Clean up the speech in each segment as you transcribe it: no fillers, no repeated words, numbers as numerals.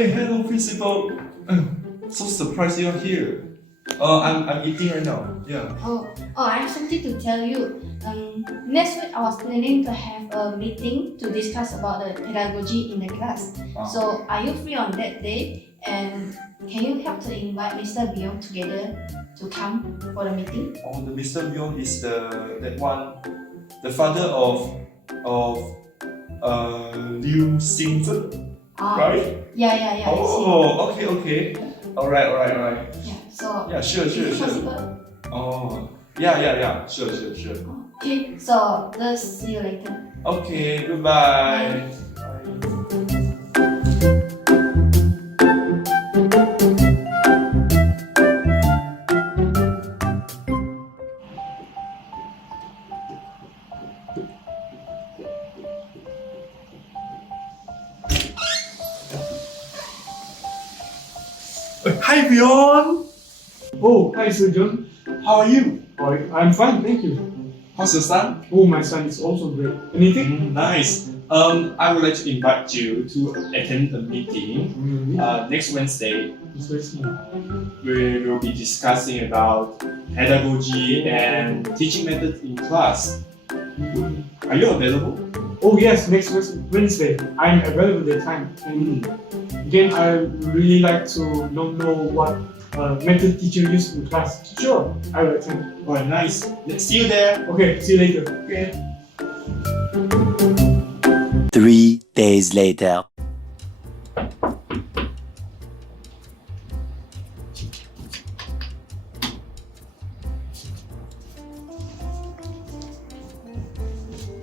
Hey, hello, principal. So surprised you're here. I'm eating right now. Yeah. Oh, I have something to tell you. Next week I was planning to have a meeting to discuss about the pedagogy in the class. So are you free on that day? And can you help to invite Mr. Veon together to come for the meeting? Oh, the Mr. Veon is that one, the father of Liu Xingzhen, right? Yeah. Oh, okay. Alright. Yeah. So Yeah, sure. is it possible? Oh, yeah. Sure. Okay. So let's see you later. Okay, goodbye. Hi, Veon. Oh, hi, ZHEN. How are you? Oh, I'm fine, thank you. How's your son? Oh, my son is also great. Anything? Nice. I would like to invite you to attend a meeting next Wednesday. We will be discussing about pedagogy and teaching methods in class. Are you available? Oh yes, next Wednesday. I'm available that time. And again, I really like to know what method teacher use in class. Sure, I will attend. Oh, nice. Let's see you there. Okay, see you later. Okay. 3 days later.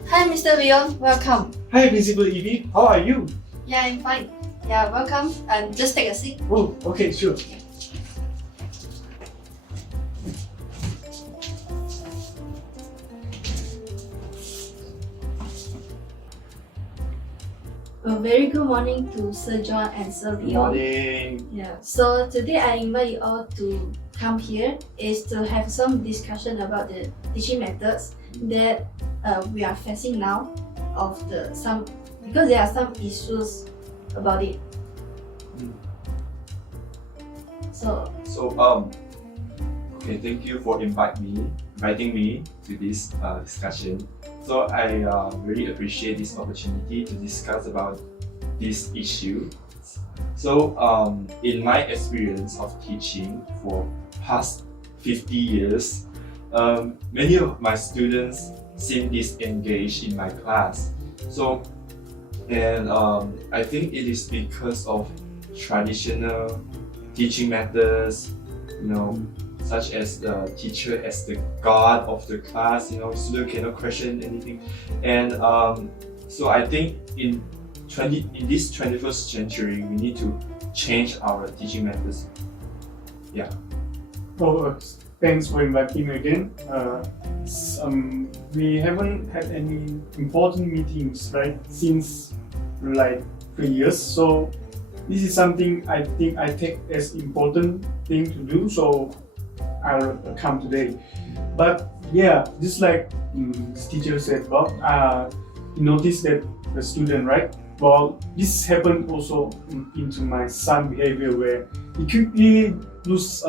Hi, Mr. Veon. Welcome. Hi, Principal Evie. How are you? Yeah, I'm fine. Yeah, welcome. And just take a seat. Oh, okay, sure. A very good morning to Sir John and Sir Good Veon. morning. Yeah. So today I invite you all to come here is to have some discussion about the teaching methods that we are facing now because there are some issues about it. So Okay, thank you for inviting me to this discussion. So I really appreciate this opportunity to discuss about this issue. So in my experience of teaching for past 50 years, many of my students seem disengaged in my class. So I think it is because of traditional teaching methods, such as the teacher as the god of the class, student cannot question anything. And so I think in this 21st century, we need to change our teaching methods. Yeah. Oh, thanks for inviting me again. We haven't had any important meetings, right, since like 3 years. So this is something I think I take as important thing to do. So I'll come today. But yeah, just like this teacher said, Bob, you notice that the student, right? Well, this happened also into my son behavior where he quickly lose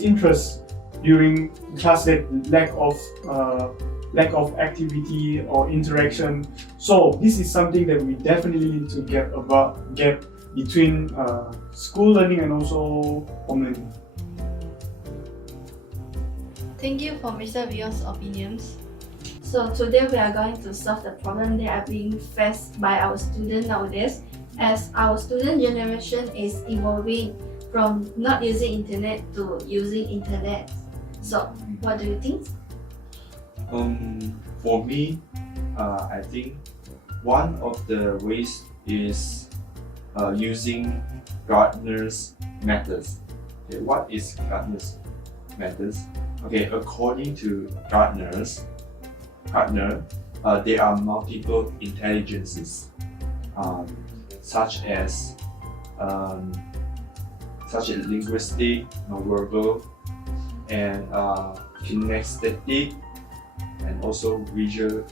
interest during class, that lack of activity or interaction. So this is something that we definitely need to get between school learning and also home learning. thank you for Mr. Veon's opinions. So today we are going to solve the problem that are being faced by our students nowadays, as our student generation is evolving from not using internet to using internet. So what do you think? For me, I think one of the ways is using Gardner's methods. Okay, what is Gardner's methods? Okay, according to Gardner, there are multiple intelligences, such as linguistic, verbal, and kinesthetic, and also visual.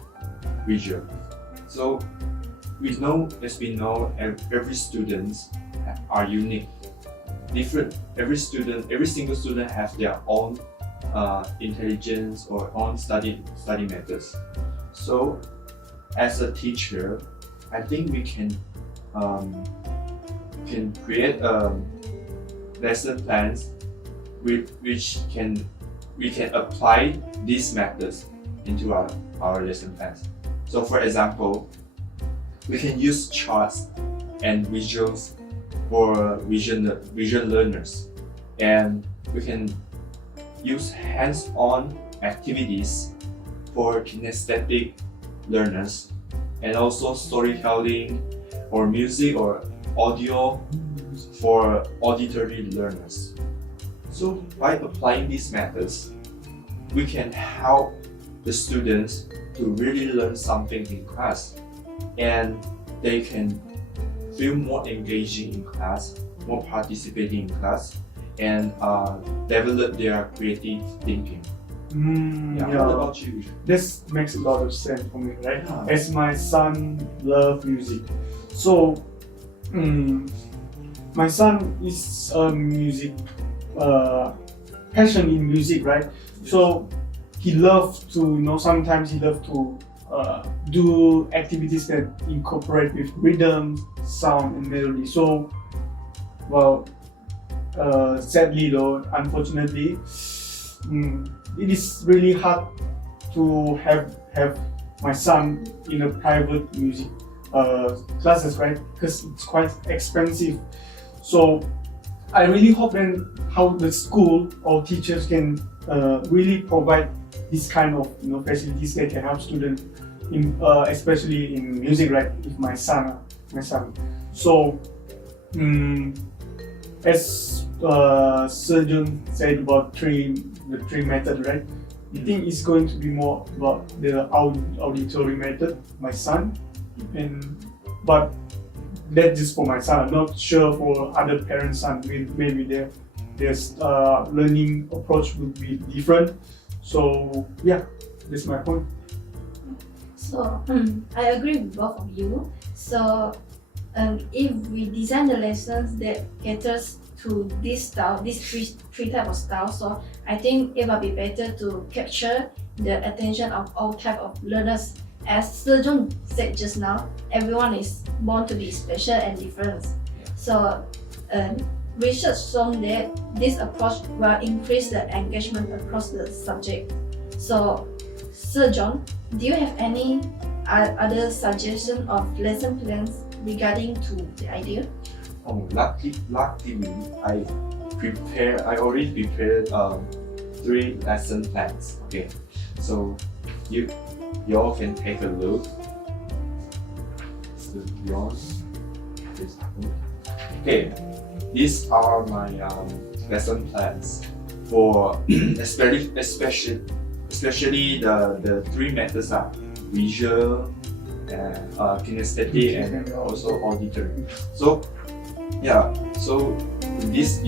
So as we know, every student are unique, different. Every single student have their own intelligence or own study methods. So, as a teacher, I think we can create lesson plans with which we can apply these methods into our lesson plans. So, for example, we can use charts and visuals for visual learners, and we can use hands-on activities for kinesthetic learners, and also storytelling or music or audio for auditory learners. So by applying these methods, we can help the students to really learn something in class, and they can feel more engaging in class, more participating in class, and develop their creative thinking. What about you? This makes a lot of sense for me, right? Yeah. As my son loves music, so my son is a music passion in music, right? So he loves to, sometimes he loves to do activities that incorporate with rhythm, sound, and melody. So, well, sadly though, unfortunately, it is really hard to have my son in a private music classes, right? Because it's quite expensive. So I really hope then how the school or teachers can really provide this kind of facilities that can help students in especially in music, right? With my son. So as Surgeon said about the three method, right? I think it's going to be more about the auditory method, my son, but that's just for my son. I'm not sure for other parents' son. Maybe their learning approach would be different. So yeah, that's my point. So I agree with both of you. So if we design the lessons that caters to this style, these three type of style, so I think it will be better to capture the attention of all type of learners. As Sejong said just now, everyone is born to be special and different. So research shown that this approach will increase the engagement across the subject. So Sejong, do you have any other suggestion of lesson plans regarding to the idea? Oh, luckily, I already prepared 3 lesson plans. Okay, so you all can take a look. So okay, these are my lesson plans for especially the 3 methods are visual, kinesthetic, and also auditory. So yeah, so this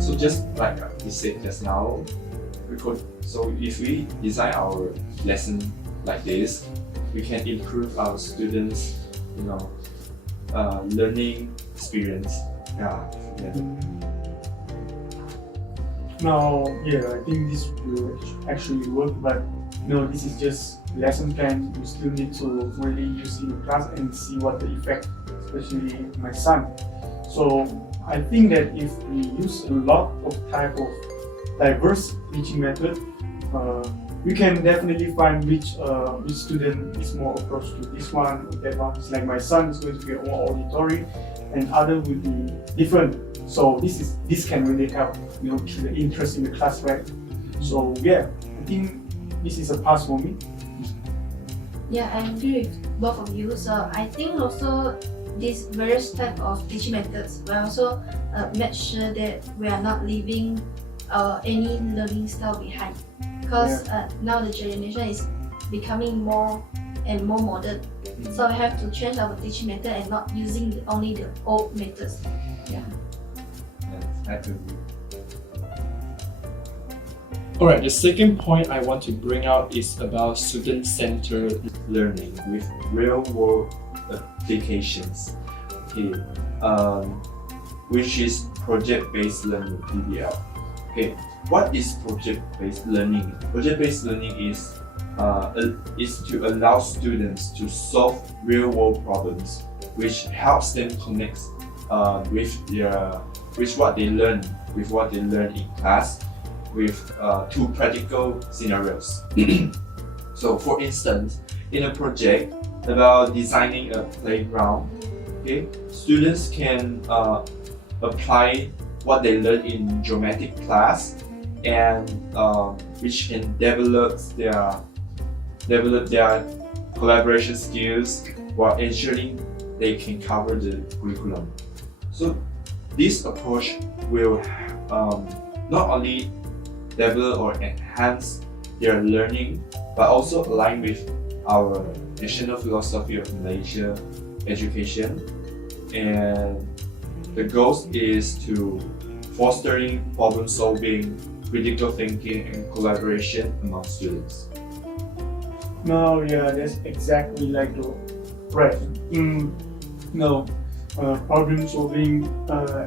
so just like we said just now, so if we design our lesson like this, we can improve our students learning experience. Yeah. Now, yeah, I think this will actually work, but this is just lesson plan. You still need to really use in class and see what the effect, especially my son. So I think that if we use a lot of type of diverse teaching method, we can definitely find which student is more approach to this one or that one. It's like my son is going to be more auditory, and other will be different. So this can really help keep the interest in the class, right? So yeah, I think this is a pass for me. Yeah, I agree with both of you. So I think also these various type of teaching methods will also make sure that we are not leaving any learning style behind. Because now the generation is becoming more and more modern. So we have to change our teaching method and not using only the old methods. Yeah. Yes, I agree. Alright, the second point I want to bring out is about student-centered Learning with real-world applications. Okay, which is project-based learning (PBL). Okay, what is project-based learning? Project-based learning is to allow students to solve real-world problems, which helps them connect with what they learn in class with two practical scenarios. So, for instance, in a project about designing a playground, okay, students can apply what they learn in geometric class, and which can develop their collaboration skills while ensuring they can cover the curriculum. So this approach will not only develop or enhance their learning, but also align with our national philosophy of Malaysia education. And the goal is to fostering problem solving, critical thinking, and collaboration among students. No, yeah, that's exactly like the right. No, problem solving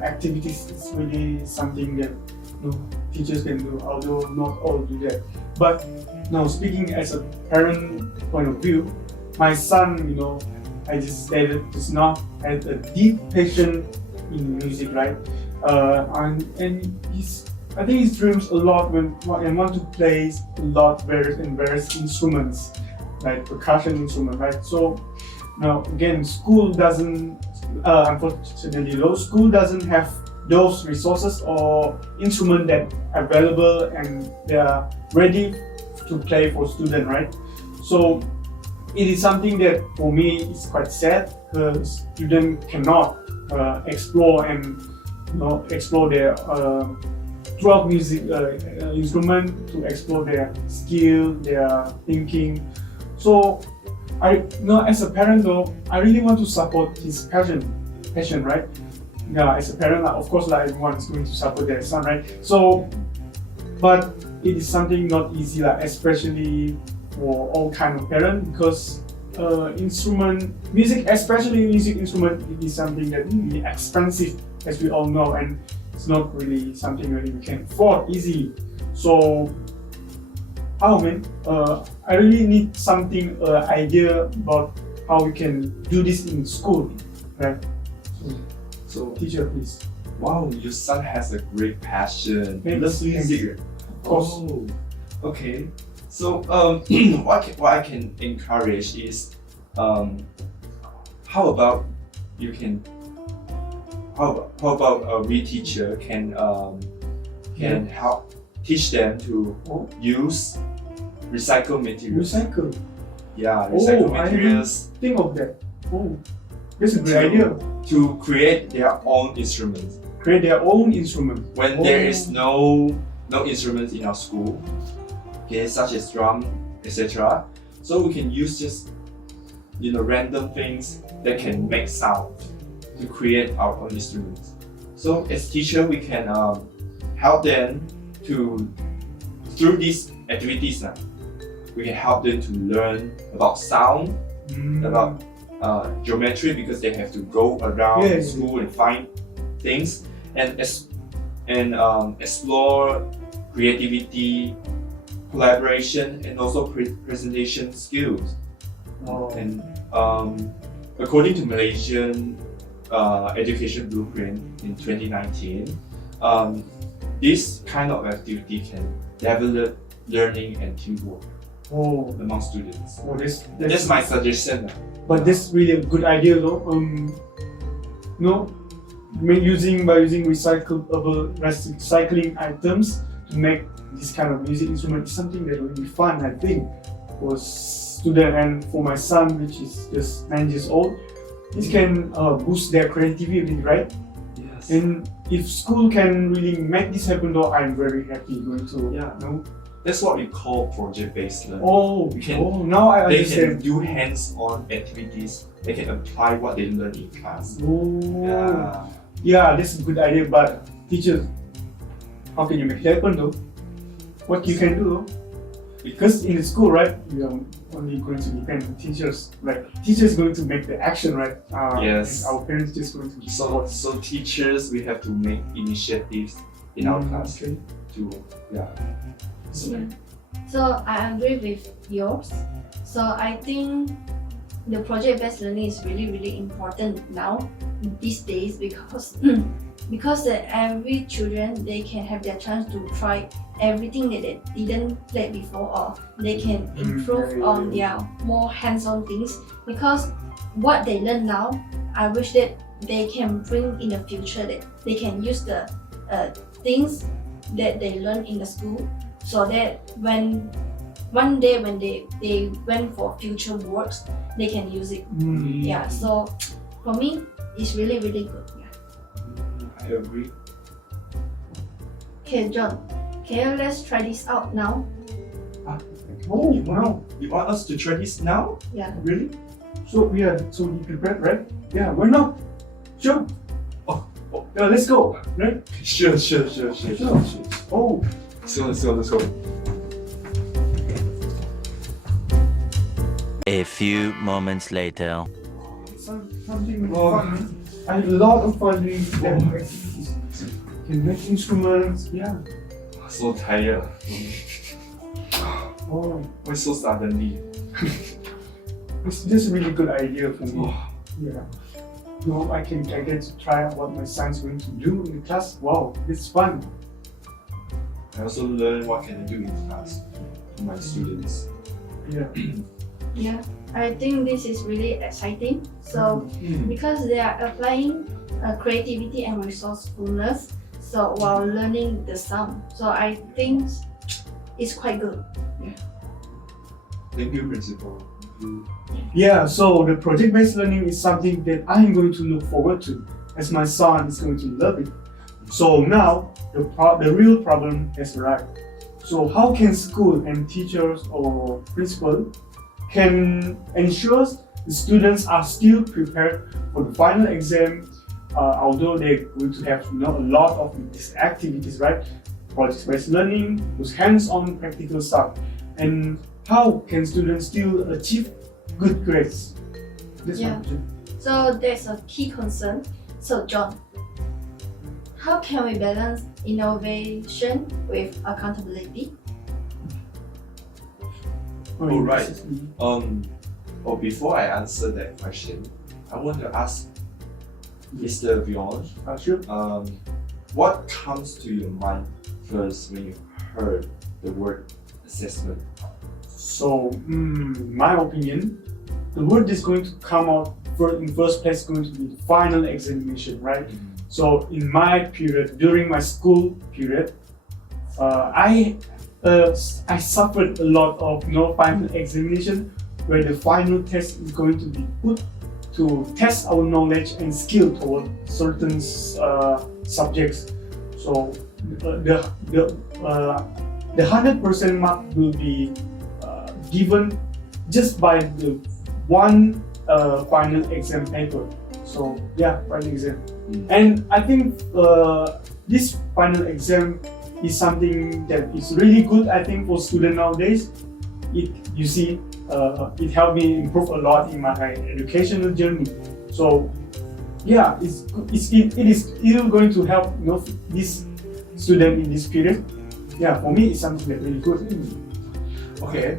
activities is really something that teachers can do, although not all do that. But now, speaking as a parent point of view, my son, I just stated just now, has a deep passion in music, right? And I think he dreams a lot and want to play a lot various instruments, like percussion instrument, right? So now again, school doesn't, unfortunately, school doesn't have those resources or instrument that are available and they are ready to play for student, right? So it is something that for me is quite sad because student cannot explore and explore their throughout music instrument to explore their skill, their thinking. So as a parent though, I really want to support his passion, right? Yeah, as a parent, of course, everyone is going to support their son, right? So, but it is something not easy, especially for all kind of parents, because especially music instrument, it is something that is really expensive, as we all know, and it's not really something really we can afford easily. So, I really need something idea about how we can do this in school, right? So, teacher, please. Wow, your son has a great passion. He Thanks. loves music. Of course. Oh, okay. So, what I can encourage is, how about we teacher can help teach them to use recycled materials. Recycle. Yeah, recycled I materials didn't think of that. Oh, that's a great idea. to create their own instruments. Create their own instrument. When there is no instruments in our school, okay, such as drum, etc. So we can use just random things that can make sound to create our own instruments. So as teacher, we can help them through these activities. We can help them to learn about sound, about geometry, because they have to go around school and find things, and explore creativity, collaboration, and also presentation skills. And according to Malaysian education blueprint in 2019, this kind of activity can develop learning and teamwork among students. That's my suggestion. But that's really a good idea, though. By using recycling items to make this kind of music instrument is something that will be fun, I think, for student and for my son, which is just 9 years old. This can boost their creativity, right? Yes. And if school can really make this happen, though, I'm very happy going to. That's what we call project-based learning. Now I They understand. can do hands-on activities. They can apply what they learn in class. Oh, Yeah, that's a good idea, but teachers, how can you make it happen though? What you can do? Because in the school, right, you are only going to depend on teachers. Like teachers going to make the action, right? Yes. And our parents just going to support. So teachers, we have to make initiatives in our class Okay. to, yeah. Yeah. So I agree with yours. So I think the project-based learning is really important now these days because every children they can have their chance to try everything that they didn't play before, or they can improve on their more hands-on things, because what they learn now, I wish that they can bring in the future, that they can use the things that they learn in the school, so that when one day when they went for future works, they can use it. Yeah, so for me it's really good. Yeah. I agree. Okay, John, let's try this out now. Oh wow! You want us to try this now? Yeah. Really? So we are so prepared, right? Yeah. Why not? Sure. Yeah, let's go. Right? Sure. Oh. So let's go. A few moments later. Something fun. I had a lot of fun doing them activities. Can make instruments. Yeah. So tired. Oh, Why so suddenly? it's just a really good idea for me. Yeah. No, I get to try out what my son's going to do in the class. Wow, it's fun. I also learn what can I do in class to my students. Yeah. Yeah, I think this is really exciting. So because they are applying creativity and resourcefulness, so while learning the sum, so I think it's quite good. Thank you, principal. Yeah, so the project-based learning is something that I'm going to look forward to, as my son is going to love it. So now, the real problem has arrived. So how can school and teachers or principal can ensure the students are still prepared for the final exam, although they're going to have a lot of these activities, right? Project-based learning, those hands-on practical stuff. And how can students still achieve good grades? That's my Yeah. question. So that's a key concern. So John, how can we balance innovation with accountability? Alright. Before I answer that question, I want to ask Mr. Veon, Sure. what comes to your mind first when you heard the word assessment? So, my opinion, the word is going to come out in first place is going to be the final examination, right? So in my period, during my school period, I suffered a lot of final examination, where the final test is going to be put to test our knowledge and skill toward certain subjects. So the 100% mark will be given just by the one final exam paper. So yeah, final exam. And I think this final exam is something that is really good, I think, for students nowadays. It helped me improve a lot in my educational journey. So yeah, it is still going to help this student in this period. Yeah, for me it's something that really good. Okay,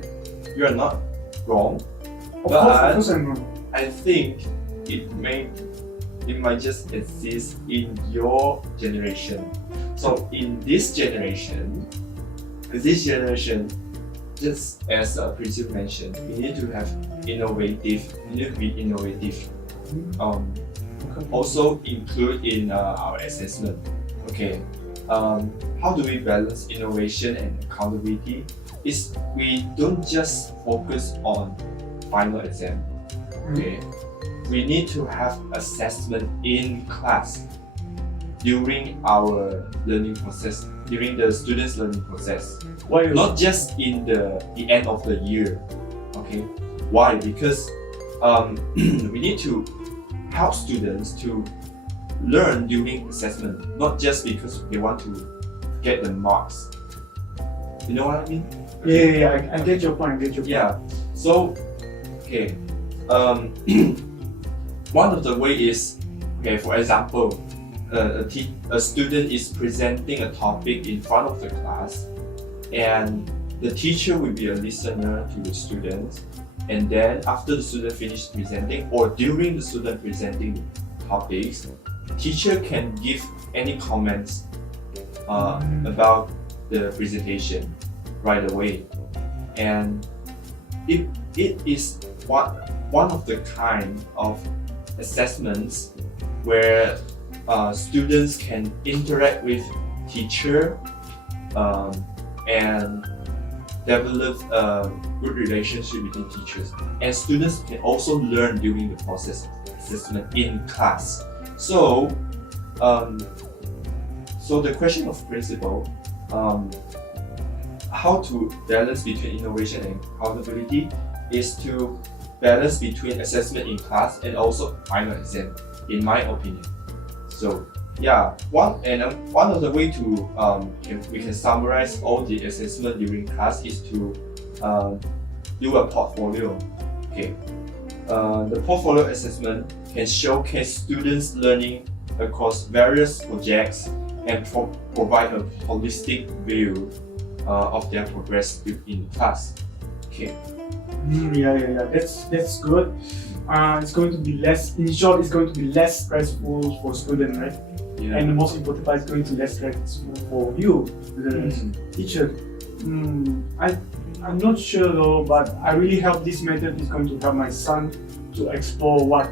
you are not wrong. Of course I'm wrong. I think it might just exist in your generation. So in this generation, just as a principal mentioned, we need to be innovative. Also include in our assessment. Okay, how do we balance innovation and accountability? Is we don't just focus on final exam. Okay, we need to have assessment in class during our learning process, during the students' learning process. Why? Not just in the end of the year. Okay, why? Because we need to help students to learn during assessment, not just because they want to get the marks. You know what I mean? Yeah, I get your point. Yeah. So, okay. One of the way is, okay, for example, a student is presenting a topic in front of the class, and the teacher will be a listener to the students, and then after the student finishes presenting or during the student presenting topics, the teacher can give any comments about the presentation right away. And it is one of the kind of assessments where students can interact with teacher and develop a good relationship between teachers, and students can also learn during the process of assessment in class. So the question of principle, how to balance between innovation and accountability is to balance between assessment in class and also final exam, in my opinion. So yeah, one of the way to we can summarize all the assessment during class is to do a portfolio. Okay, the portfolio assessment can showcase students' learning across various projects and provide a holistic view of their progress in class. Okay. Yeah. That's good. It's going to be less. In short, it's going to be less stressful for students, right? Yeah. And the most important part is going to be less stressful for you, the teacher. I'm not sure though, but I really hope this method is going to help my son to explore what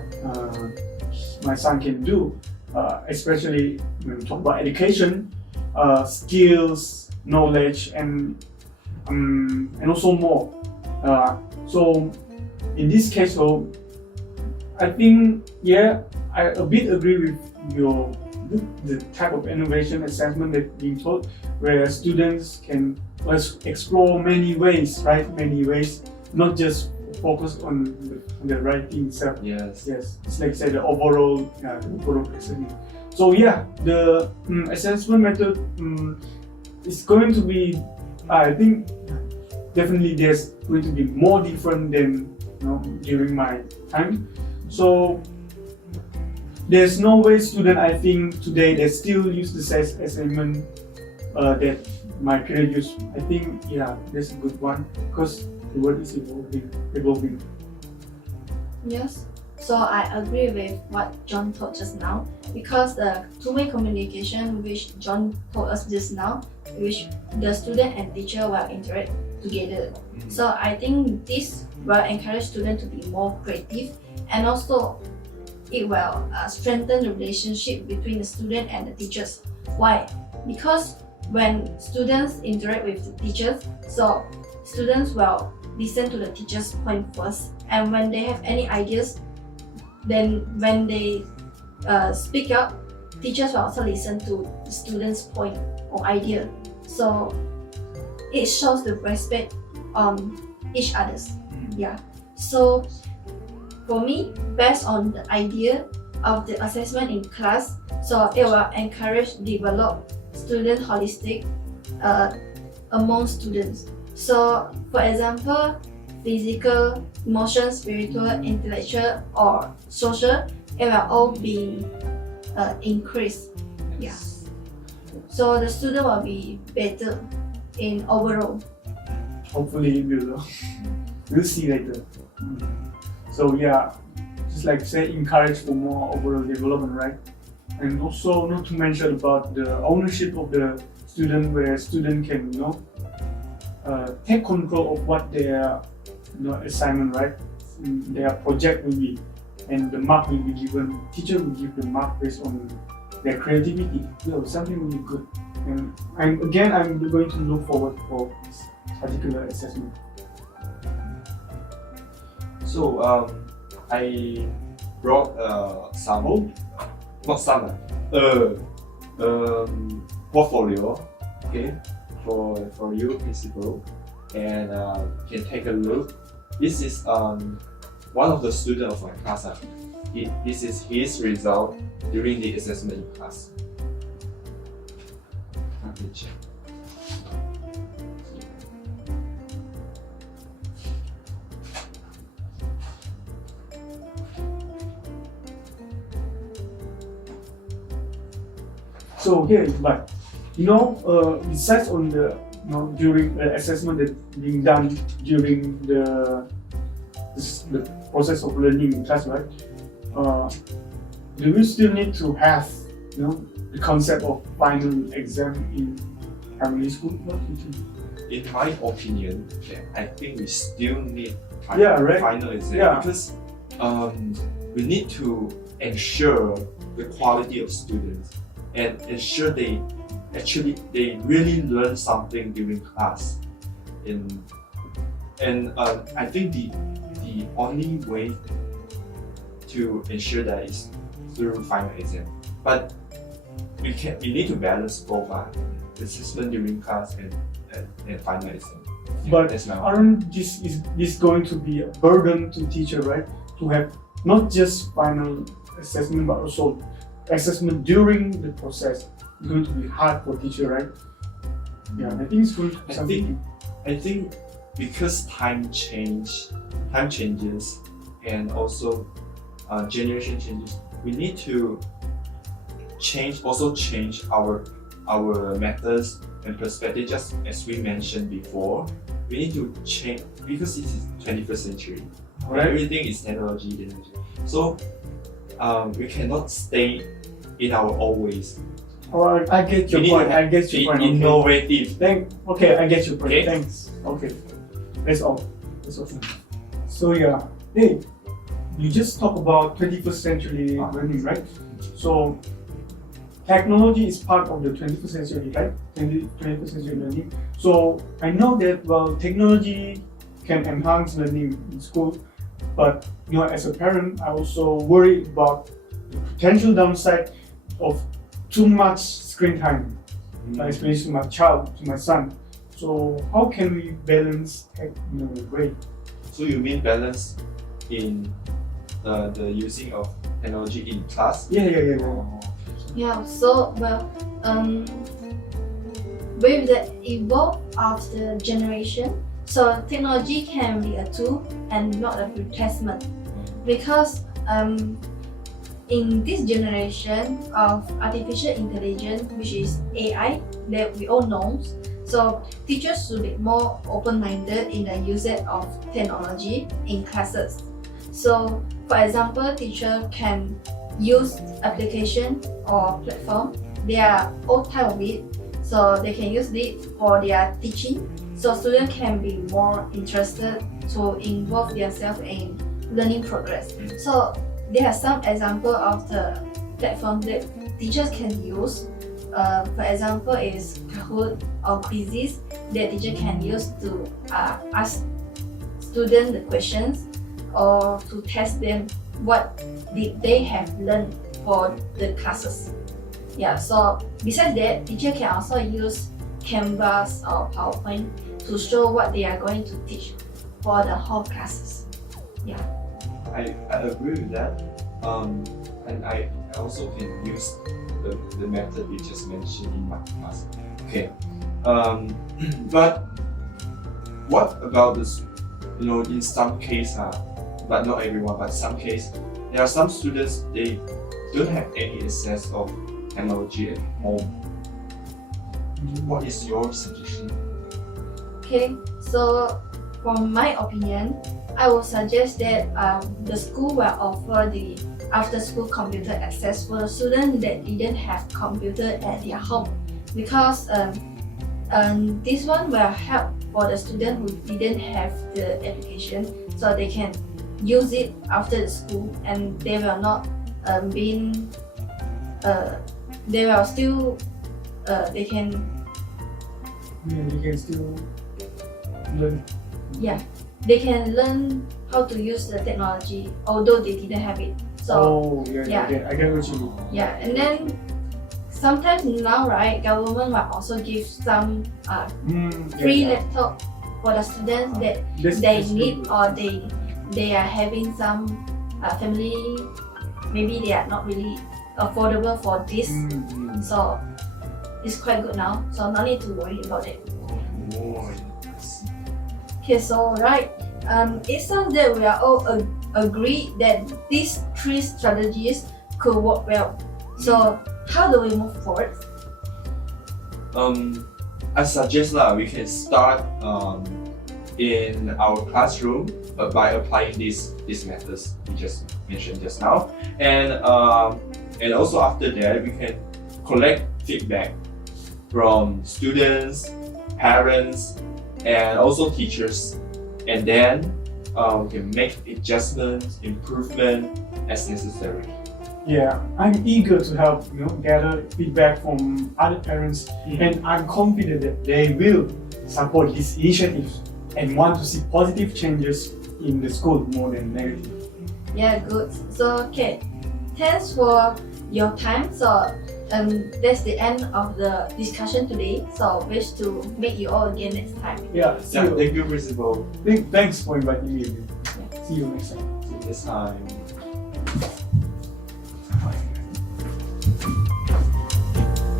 my son can do, especially when we talk about education, skills, knowledge, and also more. So in this case, though, I think I a bit agree with the type of innovation assessment that being taught, where students can explore many ways, right? Many ways, not just focus on the writing itself. Yes. It's like say the overall assessment. So yeah, the assessment method is going to be, I think, definitely there's going to be more different than during my time. So there's no way student, I think today they still use the assessment that my period used. I think that's a good one because the world is evolving. Yes. So I agree with what John told just now, because the two-way communication which John told us just now, which the student and teacher will interact together. So I think this will encourage students to be more creative, and also it will strengthen the relationship between the student and the teachers. Why? Because when students interact with the teachers, so students will listen to the teacher's point first, and when they have any ideas, then when they speak up, teachers will also listen to the students' point or idea. So it shows the respect on each other's. Yeah. So for me, based on the idea of the assessment in class, so it will encourage develop student holistic among students. So for example, physical, emotional, spiritual, intellectual, or social, it will all be increased. Yeah. So the student will be better in overall. Hopefully we'll see later. So yeah, just like say encourage for more overall development, right? And also not to mention about the ownership of the student, where student can take control of what their assignment, right? Their project will be, and the mark will be given. Teacher will give the mark based on their creativity. Something really good. And I'm going to look forward for this particular assessment. So I brought portfolio, okay, for you principal, and can take a look. This is one of the students of my class, this is his result during the assessment class. Let me check. So here, but besides on the during the assessment that being done during the process of learning in class, right? Do we still need to have the concept of final exam in primary school? What do you think? In my opinion, I think we still need final exam because we need to ensure the quality of students and ensure they really learn something during class. And I think the only way to ensure that is through final exam. But we need to balance both assessment during class and final exam. But that's my aren't this going to be a burden to teacher, right? To have not just final assessment but also assessment during the process. It's going to be hard for teacher, right? Yeah, I think it's going to be something. I think because time changes and also generation changes, we need to change our methods and perspective. Just as we mentioned before, we need to change because this is 21st century. Right. Everything is technology. So we cannot stay in our old ways. Oh, I get your point. I get your point. Innovative. Okay, I get your point. Okay. Thanks. Okay, that's all. That's all. So yeah, hey, you just talk about 21st century learning, right? So technology is part of the 21st century, right? 21st century learning. So I know that technology can enhance learning in school, but as a parent, I also worry about the potential downside of too much screen time, especially to my child, to my son. So how can we balance that in a way? So you mean balance in the using of technology in class? Yeah. Yeah, so with the evolve of the generation, so technology can be a tool and not a replacement, because in this generation of artificial intelligence, which is AI, that we all know, so teachers should be more open-minded in the usage of technology in classes. So for example, teacher can use application or platform. There are all type of it, so they can use it for their teaching. So students can be more interested to involve themselves in learning progress. So there are some example of the platform that teachers can use. For example, is Kahoot or quizzes that teacher can use to ask students the questions or to test them what did they have learned for the classes. Yeah, so besides that, teacher can also use Canvas or PowerPoint to show what they are going to teach for the whole classes. Yeah. I agree with that. And I also can use the method you just mentioned in my class. Okay. But what about this? In some case, but not everyone, but some case, there are some students, they don't have any access of technology at home. What is your suggestion? Okay, so from my opinion, I would suggest that the school will offer the after-school computer access for the students that didn't have computer at their home, because this one will help for the student who didn't have the application, so they can use it after the school and they will not they will still they can still learn. Yeah, they can learn how to use the technology although they didn't have it. So I get what you mean. Yeah, and then sometimes now, right, government will also give some free laptop for the students that they need or they they are having some family, maybe they are not really affordable for this. So it's quite good now. So no need to worry about it. Okay, so right. It sounds that we are all agree that these three strategies could work well. So how do we move forward? I suggest we can start in our classroom by applying these methods we just mentioned just now, and also after that we can collect feedback from students, parents, and also teachers, and then we can make adjustments, improvement as necessary. Yeah, I'm eager to help, gather feedback from other parents, and I'm confident that they will support these initiatives and want to see positive changes in the school more than negative. Yeah, good. So okay, thanks for your time. So that's the end of the discussion today. So wish to meet you all again next time. Yeah, see you. Thank you, Principal. Thanks for inviting me. See you next time. See you this time.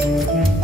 Mm-hmm.